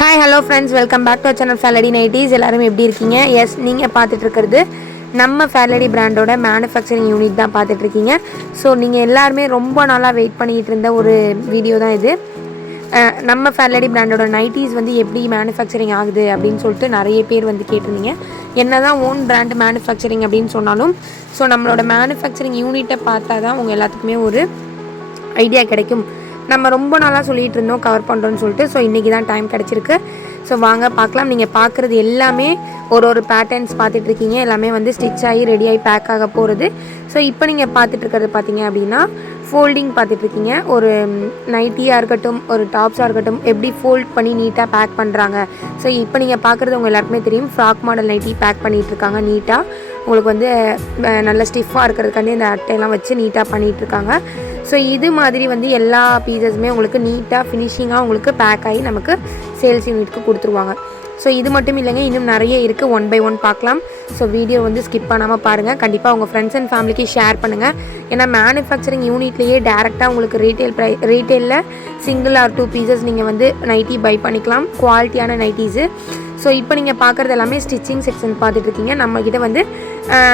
Hi, hello friends, welcome back to our channel Fairlady Nighties. எல்லாரும் எப்படி இருக்கீங்க? S, நீங்கள் பார்த்துட்டு இருக்கிறது நம்ம Fairlady பிராண்டோட மேனுஃபேக்சரிங் யூனிட் தான் பார்த்துட்டு இருக்கீங்க. ஸோ நீங்கள் எல்லாருமே ரொம்ப நாளாக வெயிட் பண்ணிகிட்டு இருந்த ஒரு வீடியோ தான் இது. நம்ம Fairlady பிராண்டோட நைட்டிஸ் வந்து எப்படி மேனுஃபேக்சரிங் ஆகுது அப்படின்னு சொல்லிட்டு நிறைய பேர் வந்து கேட்டிருந்தீங்க. என்ன தான் ஓன் பிராண்ட் மேனுஃபேக்சரிங் அப்படின்னு சொன்னாலும் ஸோ நம்மளோட மேனுஃபேக்சரிங் யூனிட்டை பார்த்தா தான் உங்கள் எல்லாத்துக்குமே ஒரு ஐடியா கிடைக்கும். நம்ம ரொம்ப நாளாக சொல்லிகிட்டு இருந்தோம் கவர் பண்ணுறோன்னு சொல்லிட்டு. ஸோ இன்றைக்கி தான் டைம் கிடச்சிருக்கு. ஸோ வாங்க பார்க்கலாம். நீங்கள் பார்க்குறது எல்லாமே ஒரு பேட்டர்ன்ஸ் பார்த்துட்ருக்கீங்க. எல்லாமே வந்து ஸ்டிச் ஆகி ரெடியாகி பேக் ஆக போகிறது. ஸோ இப்போ நீங்கள் பார்த்துட்ருக்கிறது பார்த்தீங்க அப்படின்னா ஃபோல்டிங் பார்த்துட்ருக்கீங்க. ஒரு நைட்டியாக இருக்கட்டும், ஒரு டாப்ஸாக இருக்கட்டும், எப்படி ஃபோல்ட் பண்ணி நீட்டாக பேக் பண்ணுறாங்க. ஸோ இப்போ நீங்கள் பார்க்குறது உங்கள் எல்லாருக்குமே தெரியும். ஃப்ராக் மாடல் நைட்டி பேக் பண்ணிகிட்ருக்காங்க நீட்டாக. உங்களுக்கு வந்து நல்ல ஸ்டிஃபாக இருக்கிறதுக்காண்டி இந்த அட்டையெல்லாம் வச்சு நீட்டாக பண்ணிகிட்ருக்காங்க. ஸோ இது மாதிரி வந்து எல்லா பீசஸுமே உங்களுக்கு நீட்டாக ஃபினிஷிங்காக உங்களுக்கு பேக் ஆகி நமக்கு சேல்ஸ் யூனிட்க்கு கொடுத்துருவாங்க. ஸோ இது மட்டும் இல்லைங்க, இன்னும் நிறைய இருக்குது. 1 by 1 பார்க்கலாம். ஸோ வீடியோ வந்து ஸ்கிப் பண்ணாமல் பாருங்கள். கண்டிப்பாக உங்கள் ஃப்ரெண்ட்ஸ் அண்ட் ஃபேமிலிக்கு ஷேர் பண்ணுங்கள். ஏன்னா மேனுஃபேக்சரிங் யூனிட்லேயே டேரெக்டாக உங்களுக்கு ரீட்டெயிலில் சிங்கிள் ஆர் 2 பீசஸ் நீங்கள் வந்து நைட்டி பை பண்ணிக்கலாம், குவாலிட்டியான நைட்டிஸு. ஸோ இப்போ நீங்கள் பார்க்குறது எல்லாமே ஸ்டிச்சிங் செக்ஷன் பார்த்துட்ருக்கீங்க. நம்மக்கிட்ட வந்து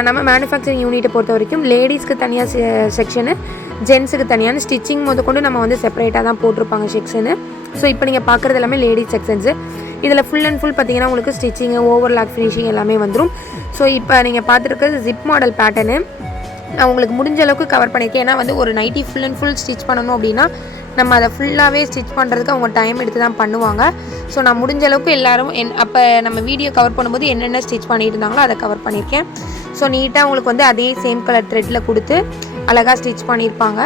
நம்ம மேனுஃபேக்சரிங் யூனிட்டை பொறுத்த வரைக்கும் லேடிஸ்க்கு தனியாக செக்ஷனு, ஜென்ஸுக்கு தனியான ஸ்டிச்சிங் கொண்டு நம்ம வந்து செப்பரேட்டாக தான் போட்டிருப்பாங்க செக்ஷனு. ஸோ இப்போ நீங்கள் பார்க்குறது எல்லாமே லேடிஸ் செக்ஷன்ஸு. இதில் ஃபுல் அண்ட் ஃபுல் பார்த்தீங்கன்னா உங்களுக்கு ஸ்டிச்சிங்கு, ஓவர்லாக் ஃபினிஷிங் எல்லாமே வந்துடும். ஸோ இப்போ நீங்கள் பார்த்துருக்கிறது ஜிப் மாடல் பேட்டர்னு. நான் உங்களுக்கு முடிஞ்ச அளவுக்கு கவர் பண்ணியிருக்கேன். ஏன்னா வந்து ஒரு nighty full and full stitch பண்ணணும் அப்படின்னா நம்ம அதை ஃபுல்லாகவே ஸ்டிச் பண்ணுறதுக்கு அவங்க டைம் எடுத்து தான் பண்ணுவாங்க. ஸோ நான் முடிஞ்ச அளவுக்கு எல்லோரும் அப்போ நம்ம வீடியோ கவர் பண்ணும்போது என்னென்ன ஸ்டிச் பண்ணிட்டு இருந்தாங்களோ அதை கவர் பண்ணியிருக்கேன். ஸோ நீட்டாக உங்களுக்கு வந்து அதே சேம் கலர் த்ரெட்டில் கொடுத்து அழகாக ஸ்டிச் பண்ணியிருப்பாங்க.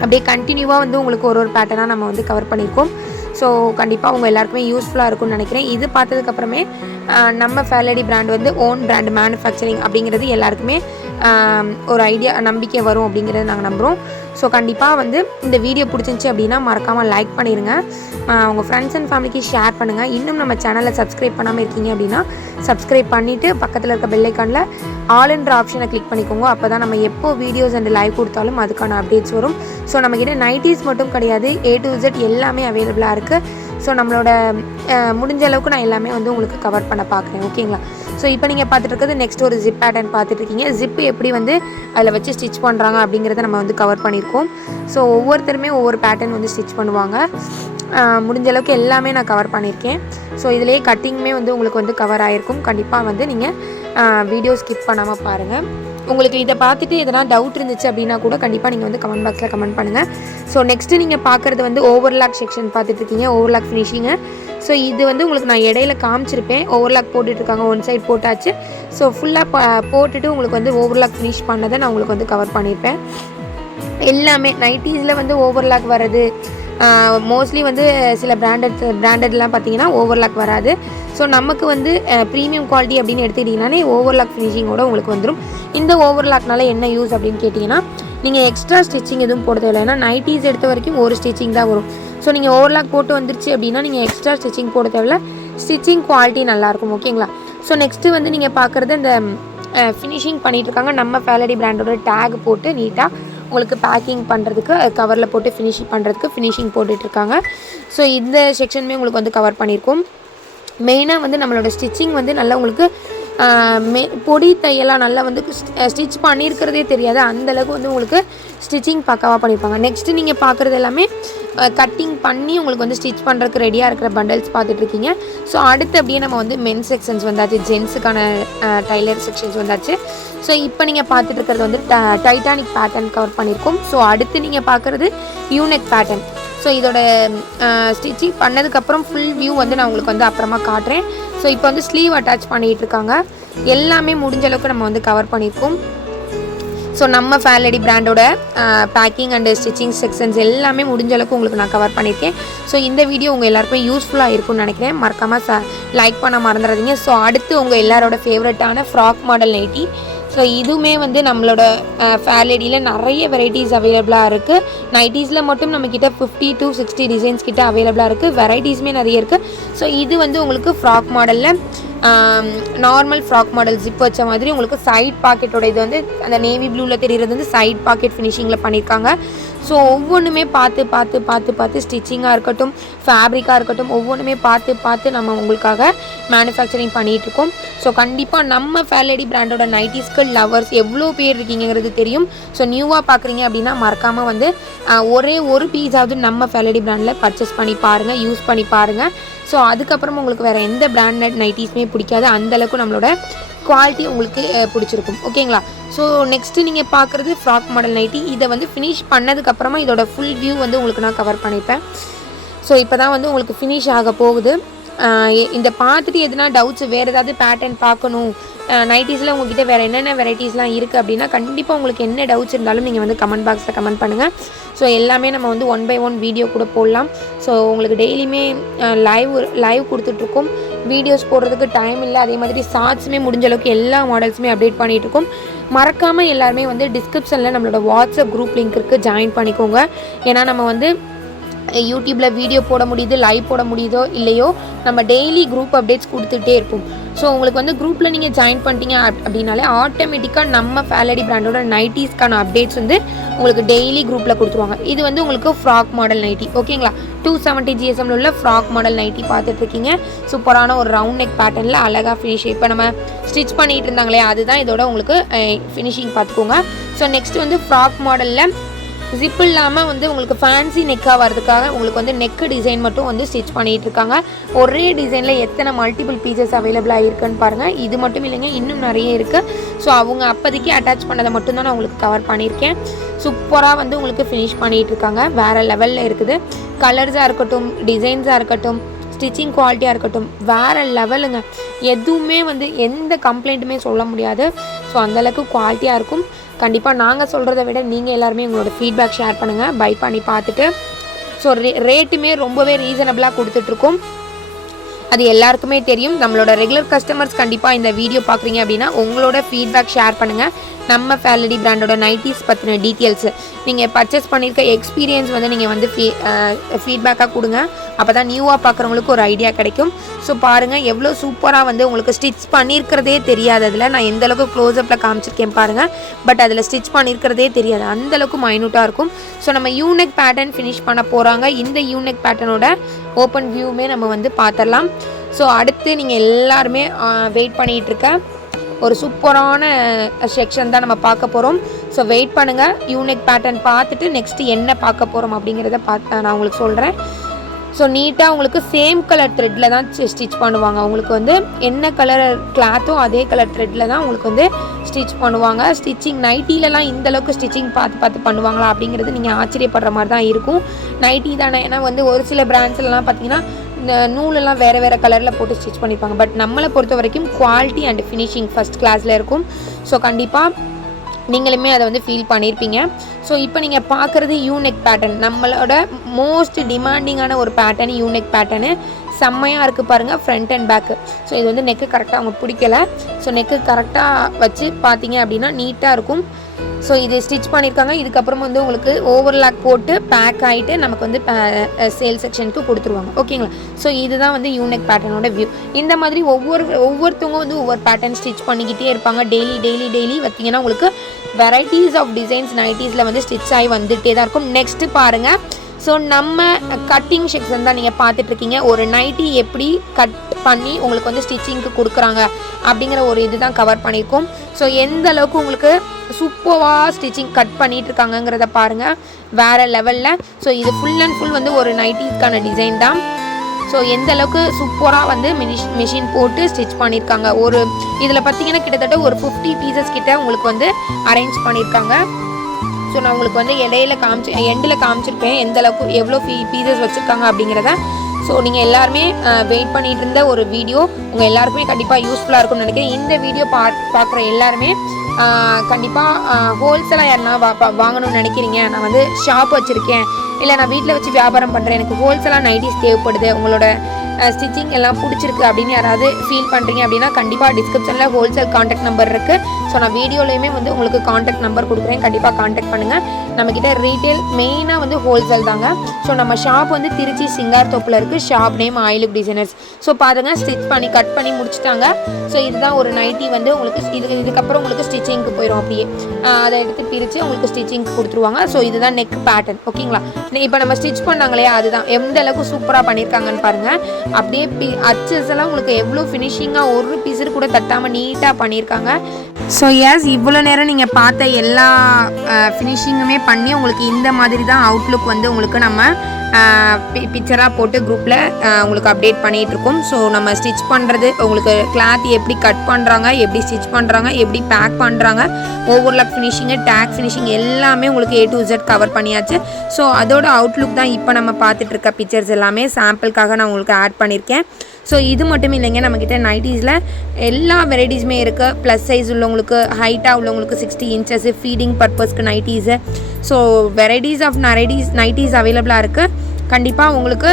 அப்படியே கண்டினியூவாக வந்து உங்களுக்கு ஒரு பேட்டர்னாக நம்ம வந்து கவர் பண்ணியிருக்கோம். ஸோ கண்டிப்பாக உங்கள் எல்லாருக்குமே யூஸ்ஃபுல்லாக இருக்கும்னு நினைக்கிறேன். இது பார்த்ததுக்கப்புறமே நம்ம Fairlady பிராண்ட் வந்து ஓன் பிராண்ட் மேனுஃபேக்சரிங் அப்படிங்கிறது எல்லாருக்குமே ஒரு ஐடியா, நம்பிக்கை வரும் அப்படிங்கிறத நாங்கள் நம்புகிறோம். ஸோ கண்டிப்பாக வந்து இந்த வீடியோ பிடிச்சிருந்துச்சி அப்படின்னா மறக்காமல் லைக் பண்ணிடுங்க. உங்கள் ஃப்ரெண்ட்ஸ் அண்ட் ஃபேமிலிக்கு ஷேர் பண்ணுங்கள். இன்னும் நம்ம சேனலை சப்ஸ்கிரைப் பண்ணாமல் இருக்கீங்க அப்படின்னா சப்ஸ்கிரைப் பண்ணிவிட்டு பக்கத்தில் இருக்க பெல் ஐக்கானில் ஆல்ன்ற ஆப்ஷனை கிளிக் பண்ணிக்கோங்க. அப்போ தான் நம்ம எப்போ வீடியோஸ் அண்ட் லைவ் கொடுத்தாலும் அதுக்கான அப்டேட்ஸ் வரும். ஸோ நம்மக்கிட்ட நைட்டிஸ் மட்டும் கிடையாது, A to Z எல்லாமே அவைலபிளாக இருக்குது. ஸோ நம்மளோட முடிஞ்ச அளவுக்கு நான் எல்லாமே வந்து உங்களுக்கு கவர் பண்ண பார்க்குறேன். ஓகேங்களா? ஸோ இப்போ நீங்கள் பார்த்துட்டு இருக்கிறது நெக்ஸ்ட் ஒரு ஜிப் பேட்டர்ன் பார்த்துட்ருக்கீங்க. ஜிப்பு எப்படி வந்து அதில் வச்சு ஸ்டிச் பண்ணுறாங்க அப்படிங்கிறத நம்ம வந்து கவர் பண்ணியிருக்கோம். ஸோ ஒவ்வொருத்தருமே ஒவ்வொரு பேட்டர்ன் வந்து ஸ்டிச் பண்ணுவாங்க. முடிஞ்ச அளவுக்கு எல்லாமே நான் கவர் பண்ணியிருக்கேன். ஸோ இதிலே கட்டிங்குமே வந்து உங்களுக்கு வந்து கவர் ஆகிருக்கும். கண்டிப்பாக வந்து நீங்கள் வீடியோ ஸ்கிப் பண்ணாமல் பாருங்கள். உங்களுக்கு இதை பார்த்துட்டு எதனா டவுட் இருந்துச்சு அப்படின்னா கூட கண்டிப்பாக நீங்கள் வந்து கமெண்ட் பாக்ஸில் கமெண்ட் பண்ணுங்கள். ஸோ நெக்ஸ்ட்டு நீங்கள் பார்க்குறது வந்து ஓவர்லாக் செக்ஷன் பார்த்துட்ருக்கீங்க, ஓவர்லாக் ஃபினிஷிங்கு. ஸோ இது வந்து உங்களுக்கு நான் இடையில காமிச்சிருப்பேன். ஓவர்லாக் போட்டுட்ருக்காங்க, ஒன் சைட் போட்டாச்சு. ஸோ ஃபுல்லாக போட்டுட்டு உங்களுக்கு வந்து ஓவர்லாக் ஃபினிஷ் பண்ணதை நான் உங்களுக்கு வந்து கவர் பண்ணியிருப்பேன். எல்லாமே நைட்டிஸில் வந்து ஓவர்லாக் வர்றது மோஸ்ட்லி வந்து சில பிராண்டட்லாம் பார்த்தீங்கன்னா ஓவர்லாக் வராது. ஸோ நமக்கு வந்து ப்ரீமியம் குவாலிட்டி அப்படின்னு எடுத்துக்கிட்டிங்கனாலே ஓவர்லாக் ஃபினிஷிங்கோட உங்களுக்கு வந்துடும். இந்த ஓவர்லாக்னால என்ன யூஸ் அப்படின்னு கேட்டிங்கன்னா நீங்கள் எக்ஸ்ட்ரா ஸ்டிச்சிங் எதுவும் போட தேவையில்லை. ஏன்னா நைட்டிஸ் எடுத்த வரைக்கும் ஒரு ஸ்டிச்சிங் தான் வரும். ஸோ நீங்கள் ஓவர்லாக் போட்டு வந்துருச்சு அப்படின்னா நீங்கள் எக்ஸ்ட்ரா ஸ்டிச்சிங் போட தேவையில்ல. ஸ்டிச்சிங் குவாலிட்டி நல்லாயிருக்கும். ஓகேங்களா? ஸோ நெக்ஸ்ட்டு வந்து நீங்கள் பார்க்குறது இந்த ஃபினிஷிங் பண்ணிகிட்ருக்காங்க. நம்ம Fairlady பிராண்டோட டேக் போட்டு நீட்டாக உங்களுக்கு பேக்கிங் பண்ணுறதுக்கு கவரில் போட்டு ஃபினிஷிங் போட்டுட்ருக்காங்க. ஸோ இந்த செக்ஷனுமே உங்களுக்கு வந்து கவர் பண்ணியிருக்கோம். மெயினாக வந்து நம்மளோட ஸ்டிச்சிங் வந்து நல்லா உங்களுக்கு பொடி தையெல்லாம் நல்லா வந்து ஸ்டிச் பண்ணியிருக்கிறதே தெரியாது, அந்தளவுக்கு வந்து உங்களுக்கு ஸ்டிச்சிங் பக்காவாக பண்ணியிருப்பாங்க. நெக்ஸ்ட்டு நீங்கள் பார்க்குறது எல்லாமே கட்டிங் பண்ணி உங்களுக்கு வந்து ஸ்டிச் பண்ணுறதுக்கு ரெடியாக இருக்கிற பண்டல்ஸ் பார்த்துட்ருக்கீங்க. ஸோ அடுத்து அப்படியே நம்ம வந்து மென்ஸ் செக்ஷன்ஸ் வந்தாச்சு, ஜென்ஸுக்கான டைலர் செக்ஷன்ஸ் வந்தாச்சு. ஸோ இப்போ நீங்கள் பார்த்துட்டு இருக்கிறது வந்து டைட்டானிக் பேட்டர்ன் கவர் பண்ணியிருக்கோம். ஸோ அடுத்து நீங்கள் பார்க்குறது யூனெக் பேட்டர்ன். ஸோ இதோட ஸ்டிச்சிங் பண்ணதுக்கப்புறம் ஃபுல் வியூ வந்து நான் உங்களுக்கு வந்து அப்புறமா காட்டுறேன். ஸோ இப்போ வந்து ஸ்லீவ் அட்டாச் பண்ணிகிட்டு இருக்காங்க. எல்லாமே முடிஞ்ச அளவுக்கு நம்ம வந்து கவர் பண்ணியிருக்கோம். ஸோ நம்ம Fairlady பிராண்டோட பேக்கிங் அண்டு ஸ்டிச்சிங் செக்ஷன்ஸ் எல்லாமே முடிஞ்ச அளவுக்கு உங்களுக்கு நான் கவர் பண்ணியிருக்கேன். ஸோ இந்த வீடியோ உங்கள் எல்லாருக்குமே யூஸ்ஃபுல்லாக இருக்கும்னு நினைக்கிறேன். மறக்காமல் லைக் பண்ண மறந்துடாதீங்க. ஸோ அடுத்து உங்கள் எல்லாரோட ஃபேவரட்டான ஃப்ராக் மாடல் நைட்டி. ஸோ இதுவுமே வந்து நம்மளோட Fairladyயில் நிறைய வெரைட்டிஸ் அவைலபிளாக இருக்குது. நைட்டிஸில் மட்டும் நம்மக்கிட்ட 50 to 60 டிசைன்ஸ் கிட்ட அவைலபிளாக இருக்குது. வெரைட்டிஸுமே நிறைய இருக்குது. ஸோ இது வந்து உங்களுக்கு ஃப்ராக் மாடலில் நார்மல் ஃப்ராக் மாடல் ஜிப் வச்ச மாதிரி உங்களுக்கு சைட் பாக்கெட்டோட இது வந்து அந்த நேவி ப்ளூவில் தெரிகிறது வந்து சைட் பாக்கெட் ஃபினிஷிங்கில் பண்ணியிருக்காங்க. ஸோ ஒவ்வொன்றுமே பார்த்து ஸ்டிச்சிங்காக இருக்கட்டும், ஃபேப்ரிக்காக இருக்கட்டும், ஒவ்வொன்றுமே பார்த்து நம்ம உங்களுக்காக மேனுஃபேக்சரிங் பண்ணிகிட்ருக்கோம். ஸோ கண்டிப்பாக நம்ம ஃபேர்லேடி பிராண்டோட நைட்டிஸ்க்கு லவர்ஸ் எவ்வளோ பேர் இருக்கீங்கிறது தெரியும். ஸோ நியூவாக பார்க்குறீங்க அப்படின்னா மறக்காமல் வந்து ஒரே ஒரு பீஸாவது நம்ம ஃபேர்லேடி பிராண்டில் பர்ச்சேஸ் பண்ணி பாருங்கள், யூஸ் பண்ணி பாருங்கள். ஸோ அதுக்கப்புறம் உங்களுக்கு வேறு எந்த பிராண்டட் நைட்டிஸுமே பிடிக்காது, அந்தளவுக்கு நம்மளோட குவாலிட்டி உங்களுக்கு பிடிச்சிருக்கும். ஓகேங்களா? ஸோ நெக்ஸ்ட்டு நீங்கள் பார்க்குறது ஃப்ராக் மாடல் நைட்டி. இதை வந்து ஃபினிஷ் பண்ணதுக்கப்புறமா இதோட ஃபுல் வியூ வந்து உங்களுக்கு நான் கவர் பண்ணிப்பேன். ஸோ இப்போ தான் வந்து உங்களுக்கு ஃபினிஷ் ஆக போகுது. இந்த பார்த்துட்டு எதுனா டவுட்ஸ், வேறு ஏதாவது பேட்டர்ன் பார்க்கணும், நைட்டிஸில் உங்கள்கிட்ட வேறு என்னென்ன வெரைட்டிஸ்லாம் இருக்குது அப்படின்னா கண்டிப்பாக உங்களுக்கு என்ன டவுட்ஸ் இருந்தாலும் நீங்கள் வந்து கமெண்ட் பாக்ஸில் கமெண்ட் பண்ணுங்கள். ஸோ எல்லாமே நம்ம வந்து 1 by 1 வீடியோ கூட போடலாம். ஸோ உங்களுக்கு டெய்லியுமே லைவ் கொடுத்துட்ருக்கோம். வீடியோஸ் போடுறதுக்கு டைம் இல்லை. அதே மாதிரி ஷார்ட்ஸுமே முடிஞ்ச அளவுக்கு எல்லா மாடல்ஸுமே அப்டேட் பண்ணிகிட்ருக்கோம். மறக்காமல் எல்லாருமே வந்து டிஸ்கிரிப்ஷனில் நம்மளோட வாட்ஸ்அப் குரூப் லிங்க் இருக்குது, ஜாயின் பண்ணிக்கோங்க. ஏன்னா நம்ம வந்து யூடியூப்பில் வீடியோ போட முடியுது, லைவ் போட முடியுதோ இல்லையோ, நம்ம டெய்லி குரூப் அப்டேட்ஸ் கொடுத்துட்டே இருப்போம். ஸோ உங்களுக்கு வந்து குரூப்பில் நீங்கள் ஜாயின் பண்ணிட்டீங்க அப்படின்னாலே ஆட்டோமேட்டிக்காக நம்ம ஃபேர்லேடி பிராண்டோட நைட்டிஸ்க்கான அப்டேட்ஸ் வந்து உங்களுக்கு டெய்லி குரூப்பில் கொடுத்துருவாங்க. இது வந்து உங்களுக்கு ஃப்ராக் மாடல் நைட்டி. ஓகேங்களா? 270 GSMல உள்ள ஃப்ராக் மாடல் நைட்டி பார்த்துட்ருக்கீங்க. சூப்பரான ஒரு ரவுண்ட் நெக் பேட்டர்னில் அழகாக ஃபினிஷ். இப்போ நம்ம ஸ்டிச் பண்ணிகிட்டு இருந்தாங்களே, அதுதான் இதோட உங்களுக்கு ஃபினிஷிங் பார்த்துக்கோங்க. ஸோ நெக்ஸ்ட் வந்து ஃப்ராக் மாடலில் ஜிப் இல்லாமல் வந்து உங்களுக்கு ஃபேன்சி நெக்காக வரதுக்காக உங்களுக்கு வந்து நெக்கு டிசைன் மட்டும் வந்து ஸ்டிச் பண்ணிகிட்டு இருக்காங்க. ஒரே டிசைனில் எத்தனை மல்டிபிள் பீசஸ் அவைலபிளாக இருக்குன்னு பாருங்கள். இது மட்டும் இல்லைங்க, இன்னும் நிறைய இருக்குது. ஸோ அவங்க அப்போதைக்கு அட்டாச் பண்ணதை மட்டும்தான் நான் உங்களுக்கு கவர் பண்ணியிருக்கேன். சூப்பராக வந்து உங்களுக்கு ஃபினிஷ் பண்ணிகிட்டு இருக்காங்க. வேறு லெவலில் இருக்குது. கலர்ஸாக இருக்கட்டும், டிசைன்ஸாக இருக்கட்டும், ஸ்டிச்சிங் குவாலிட்டியாக இருக்கட்டும், வேறு லெவலுங்க. எதுவுமே வந்து எந்த கம்ப்ளைண்ட்டுமே சொல்ல முடியாது. ஸோ அந்தளவுக்கு குவாலிட்டியாக இருக்கும். கண்டிப்பாக நாங்கள் சொல்கிறத விட நீங்கள் எல்லாருமே உங்களோட ஃபீட்பேக் ஷேர் பண்ணுங்கள், பை பண்ணி பார்த்துட்டு. ஸோ ரேட்டுமே ரொம்பவே ரீசனபிளாக கொடுத்துட்ருக்கோம். அது எல்லாருக்குமே தெரியும். நம்மளோட ரெகுலர் கஸ்டமர்ஸ் கண்டிப்பாக இந்த வீடியோ பார்க்குறீங்க அப்படின்னா உங்களோட ஃபீட்பேக் ஷேர் பண்ணுங்கள். நம்ம ஃபேர்லேடி பிராண்டோட நைட்டிஸ் பற்றின டீட்டெயில்ஸு, நீங்கள் பர்ச்சேஸ் பண்ணியிருக்க எக்ஸ்பீரியன்ஸ் வந்து நீங்கள் வந்து ஃபீட்பேக்காக கொடுங்க. அப்போ தான் நியூவாக பார்க்குறவங்களுக்கு ஒரு ஐடியா கிடைக்கும். ஸோ பாருங்கள் எவ்வளோ சூப்பராக வந்து உங்களுக்கு ஸ்டிச் பண்ணியிருக்கிறதே தெரியாது. அதில் நான் எந்தளவுக்கு க்ளோஸ்அப்பில் காமிச்சிருக்கேன் பாருங்கள். பட் அதில் ஸ்டிச் பண்ணியிருக்கிறதே தெரியாது, அந்தளவுக்கு மைனூட்டாக இருக்கும். ஸோ நம்ம யூனெக் பேட்டர்ன் ஃபினிஷ் பண்ண போகிறாங்க. இந்த யூனெக் பேட்டர்னோட ஓப்பன் வியூவுமே நம்ம வந்து பார்த்துடலாம். ஸோ அடுத்து நீங்கள் எல்லாருமே வெயிட் பண்ணிகிட்ருக்க ஒரு சூப்பரான செக்ஷன் தான் நம்ம பார்க்க போகிறோம். ஸோ வெயிட் பண்ணுங்கள். யூனிக் பேட்டர்ன் பார்த்துட்டு நெக்ஸ்ட்டு என்ன பார்க்க போகிறோம் அப்படிங்கிறத நான் உங்களுக்கு சொல்கிறேன். ஸோ நீட்டாக உங்களுக்கு சேம் கலர் த்ரெட்டில் தான் ஸ்டிச் பண்ணுவாங்க. உங்களுக்கு வந்து என்ன கலர் கிளாத்தோ அதே கலர் த்ரெட்டில் தான் உங்களுக்கு வந்து ஸ்டிச் பண்ணுவாங்க. ஸ்டிச்சிங் நைட்டிலலாம் இந்தளவுக்கு ஸ்டிச்சிங் பார்த்து பண்ணுவாங்களா அப்படிங்கிறது நீங்கள் ஆச்சரியப்படுற மாதிரி தான் இருக்கும். நைட்டி தானே, ஏன்னா வந்து ஒரு சில பிராண்ட்ஸ்லாம் பார்த்தீங்கன்னா இந்த நூலெல்லாம் வேறு கலரில் போட்டு ஸ்டிச் பண்ணிப்பாங்க. பட் நம்மளை பொறுத்த வரைக்கும் குவாலிட்டி அண்ட் ஃபினிஷிங் ஃபஸ்ட் கிளாஸில் இருக்கும். ஸோ கண்டிப்பாக நீங்களுமே அதை வந்து ஃபீல் பண்ணியிருப்பீங்க. ஸோ இப்போ நீங்கள் பார்க்குறது யூனெக் பேட்டர்ன், நம்மளோட மோஸ்ட் டிமாண்டிங்கான ஒரு பேட்டர்ன். யூனெக் பேட்டர்னு செம்மையாக இருக்குது பாருங்கள், ஃப்ரண்ட் அண்ட் பேக்கு. ஸோ இது வந்து நெக்கு கரெக்டாக அவங்க பிடிக்கல. ஸோ நெக்கு கரெக்டாக வச்சு பார்த்தீங்க அப்படின்னா நீட்டாக இருக்கும். ஸோ இது ஸ்டிச் பண்ணியிருக்காங்க. இதுக்கப்புறம் வந்து உங்களுக்கு ஓவர்லாக் போட்டு பேக் ஆகிட்டு நமக்கு வந்து சேல் செக்ஷனுக்கு கொடுத்துருவாங்க. ஓகேங்களா? ஸோ இதுதான் வந்து யூனெக் பேட்டர்னோட வியூ. இந்த மாதிரி ஒவ்வொருத்தவங்க வந்து ஒவ்வொரு பேட்டர்ன் ஸ்டிச் பண்ணிக்கிட்டே இருப்பாங்க. டெய்லி பார்த்தீங்கன்னா உங்களுக்கு வெரைட்டிஸ் ஆஃப் டிசைன்ஸ் நைட்டிஸில் வந்து ஸ்டிச் ஆகி வந்துகிட்டே தான் இருக்கும். நெக்ஸ்ட்டு பாருங்கள். ஸோ நம்ம கட்டிங் செக்ஷன் தான் நீங்கள் பார்த்துட்ருக்கீங்க. ஒரு நைட்டி எப்படி கட் பண்ணி உங்களுக்கு வந்து ஸ்டிச்சிங்க்கு கொடுக்குறாங்க அப்படிங்கிற ஒரு இது தான் கவர் பண்ணியிருக்கோம். ஸோ எந்த அளவுக்கு உங்களுக்கு சூப்பராக ஸ்டிச்சிங் கட் பண்ணிகிட்டு இருக்காங்கங்கிறத பாருங்கள், வேறு லெவலில். ஸோ இது ஃபுல் அண்ட் ஃபுல் வந்து ஒரு நைட்டிக்கான டிசைன் தான். ஸோ எந்த அளவுக்கு சூப்பராக வந்து மிஷின் போட்டு ஸ்டிச் பண்ணியிருக்காங்க. ஒரு இதில் பார்த்தீங்கன்னா கிட்டத்தட்ட ஒரு 50 பீசஸ் கிட்ட உங்களுக்கு வந்து அரேஞ்ச் பண்ணியிருக்காங்க. ஸோ நான் உங்களுக்கு வந்து எண்டில் காமிச்சிருப்பேன் எந்த அளவுக்கு எவ்வளோ பீசஸ் வச்சுருக்காங்க அப்படிங்கிறத. ஸோ நீங்கள் எல்லாருமே வெயிட் பண்ணிகிட்டு இருந்த ஒரு வீடியோ உங்கள் எல்லாருக்குமே கண்டிப்பாக யூஸ்ஃபுல்லாக இருக்கும்னு நினைக்கிறேன். இந்த வீடியோ பார்க்குற எல்லாருமே கண்டிப்பாக ஹோல்சேலாக யாருன்னா வாங்கணும்னு நினைக்கிறீங்க, நான் வந்து ஷாப் வச்சுருக்கேன், இல்லை நான் வீட்டில் வச்சு வியாபாரம் பண்ணுறேன், எனக்கு ஹோல்சேலாக நைட்டிஸ் தேவைப்படுது, உங்களோட ஸ்டிச்சிங் எல்லாம் பிடிச்சிருக்கு அப்படின்னு யாராவது ஃபீல் பண்ணுறீங்க அப்படின்னா கண்டிப்பாக டிஸ்கிரிப்ஷனில் ஹோல்சேல் காண்டாக்ட் நம்பர் இருக்குது. ஸோ நான் வீடியோலையுமே வந்து உங்களுக்கு காண்டாக்ட் நம்பர் கொடுக்குறேன், கண்டிப்பாக காண்டாக்ட் பண்ணுங்கள். நம்மக்கிட்ட ரீட்டெயில் மெயினாக வந்து ஹோல்சேல் தாங்க. ஸோ நம்ம ஷாப் வந்து திருச்சி சிங்காரத்தோப்பில் இருக்குது. ஷாப் நேம் ஆயிலுக் டிசைனர்ஸ். ஸோ பாருங்கள், ஸ்டிச் பண்ணி கட் பண்ணி முடிச்சிட்டாங்க. ஸோ இதுதான் ஒரு நைட்டி வந்து உங்களுக்கு இதுக்கப்புறம் உங்களுக்கு ஸ்டிச்சிங்க்கு போயிடும். அப்படியே அதை எடுத்து பிரித்து உங்களுக்கு ஸ்டிச்சிங்க்கு கொடுத்துருவாங்க. ஸோ இதுதான் நெக் பேட்டர்ன். ஓகேங்களா? இப்போ நம்ம ஸ்டிச் பண்ணாங்க இல்லையா, அதுதான் எந்த அளவுக்கு சூப்பராக பண்ணியிருக்காங்கன்னு பாருங்கள். அப்படியே அச்சஸ் எல்லாம் உங்களுக்கு எவ்வளோ ஃபினிஷிங்காக ஒரு பீஸு கூட தட்டாமல் நீட்டாக பண்ணியிருக்காங்க. ஸோ எஸ், இவ்வளோ நேரம் நீங்கள் பார்த்த எல்லா ஃபினிஷிங்குமே பண்ணி உங்களுக்கு இந்த மாதிரி தான் அவுட்லுக் வந்து உங்களுக்கு நம்ம பிக்சராக போட்டு குரூப்பில் உங்களுக்கு அப்டேட் பண்ணிகிட்ருக்கோம். ஸோ நம்ம ஸ்டிச் பண்ணுறது உங்களுக்கு கிளாத் எப்படி கட் பண்ணுறாங்க, எப்படி ஸ்டிச் பண்ணுறாங்க, எப்படி பேக் பண்ணுறாங்க, ஓவர்லாக் ஃபினிஷிங்கு, டேக் ஃபினிஷிங் எல்லாமே உங்களுக்கு A to Z கவர் பண்ணியாச்சு. ஸோ அதோட அவுட்லுக் தான் இப்போ நம்ம பார்த்துட்ருக்க பிக்சர்ஸ் எல்லாமே சாம்பிளுக்காக நான் உங்களுக்கு ஆட் பண்ணியிருக்கேன். ஸோ இது மட்டும் இல்லைங்க, நம்மக்கிட்ட நைட்டிஸில் எல்லா வெரைட்டிஸுமே இருக்குது. ப்ளஸ் சைஸ் உள்ளவங்களுக்கு, ஹைட்டாக உள்ளவங்களுக்கு 60 inches ஃபீடிங் பர்பஸ்க்கு nighties. So varieties of nighties அவைலபிளாக இருக்குது. கண்டிப்பாக உங்களுக்கு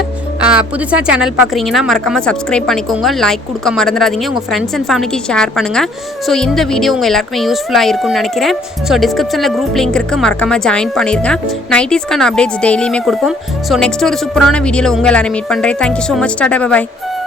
புதுசாக சேனல் பார்க்குறீங்கன்னா மறக்காமல் சப்ஸ்கிரைப் பண்ணிக்கோங்க, லைக் கொடுக்க மறந்துடாதீங்க, உங்கள் ஃப்ரெண்ட்ஸ் அண்ட் ஃபேமிலிக்கு ஷேர் பண்ணுங்கள். ஸோ இந்த வீடியோ உங்கள் எல்லாருக்குமே யூஸ்ஃபுல்லாக இருக்கும்னு நினைக்கிறேன். ஸோ டிஸ்கிரிப்ஷனில் குரூப் லிங்க் இருக்குது, மறக்காமல் ஜாயின் பண்ணியிருக்கேன். நைட்டிஸ்க்கான அப்டேட்ஸ் டெய்லியுமே கொடுப்போம். ஸோ நெக்ஸ்ட் ஒரு சூப்பரான வீடியோவில் உங்கள் எல்லாரும் மீட் பண்ணுறேன். Thank you so much. Tata, bye bye.